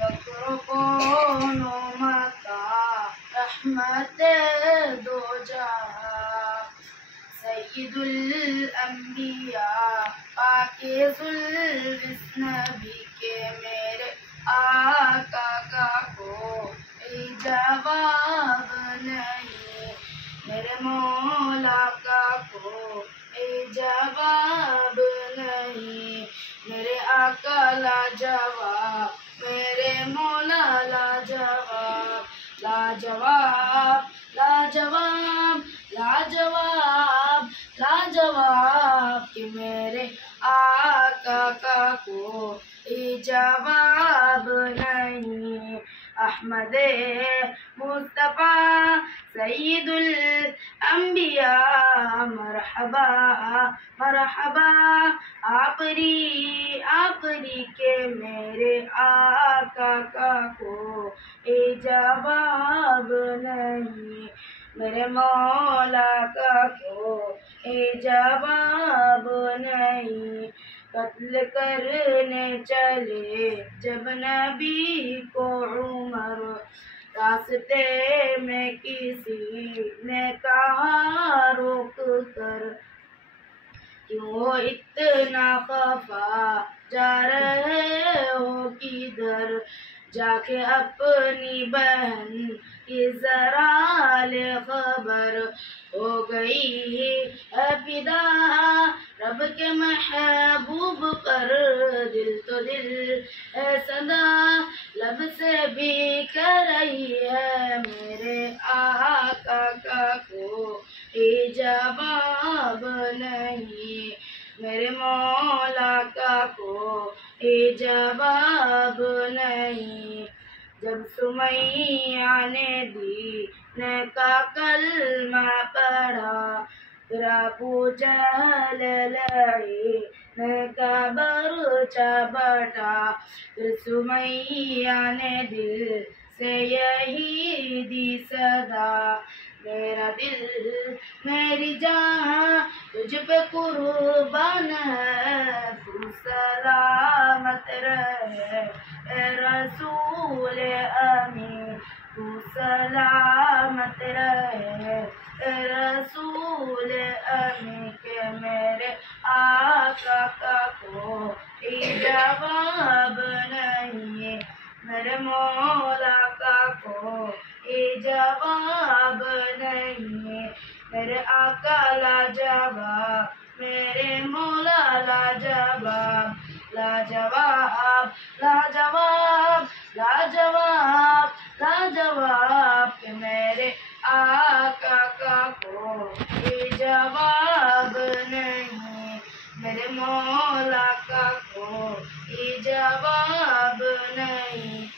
बकरो कोनो मका रहमत दो जहां, सय्यदुल अंबिया पाकीज़ुल नबी के मेरे आका का कोई जवाब नहीं, मेरे मौला का कोई जवाब नहीं, मेरे आका लाजवाब, मेरे मौला लाजवाब, लाजवाब लाजवाब लाजवाब लाजवाब कि मेरे आका का कोई जवाब नहीं। अहमद मुस्तफ़ा सय्यदुल अंबिया मरहबा मरहबा, आपरी के मेरे आका का कोई जवाब नहीं, मेरे मौला का कोई जवाब नहीं। कत्ल करने चले जब नबी को उमर, रास्ते में किसी ने कहा रोक कर, क्यों इतना खफा जा रहे हो किधर, जाके अपनी बहन की जरा ले खबर, हो गई है फिदा रब के महबूब पर, दिल तो दिल है सदा लब से भी कर रही है, मेरे आका का कोई जवाब नहीं, मेरे मौला का कोई जवाब नहीं। जब सुमैया ने दीन का कलमा पढ़ा, फिर अबू जहल लड़े का बरूचा बटा, फिर सुमैया ने दिल से यही दी सदा, मेरा दिल मेरी जान तुझ पे कुर्बान है, तू सलामत रहे ए रसूल अमीन, तू सलामत रहे ए रसूल अमीन के मेरे आका का कोई जवाब नहीं, मेरे मौला का कोई जवाब नहीं, मेरे आका लाजवाब, मेरे मौला लाजवाब, लाजवाब लाजवाब लाजवाब लाजवाब कि मेरे आका का कोई जवाब नहीं, मेरे मौला का कोई जवाब नहीं।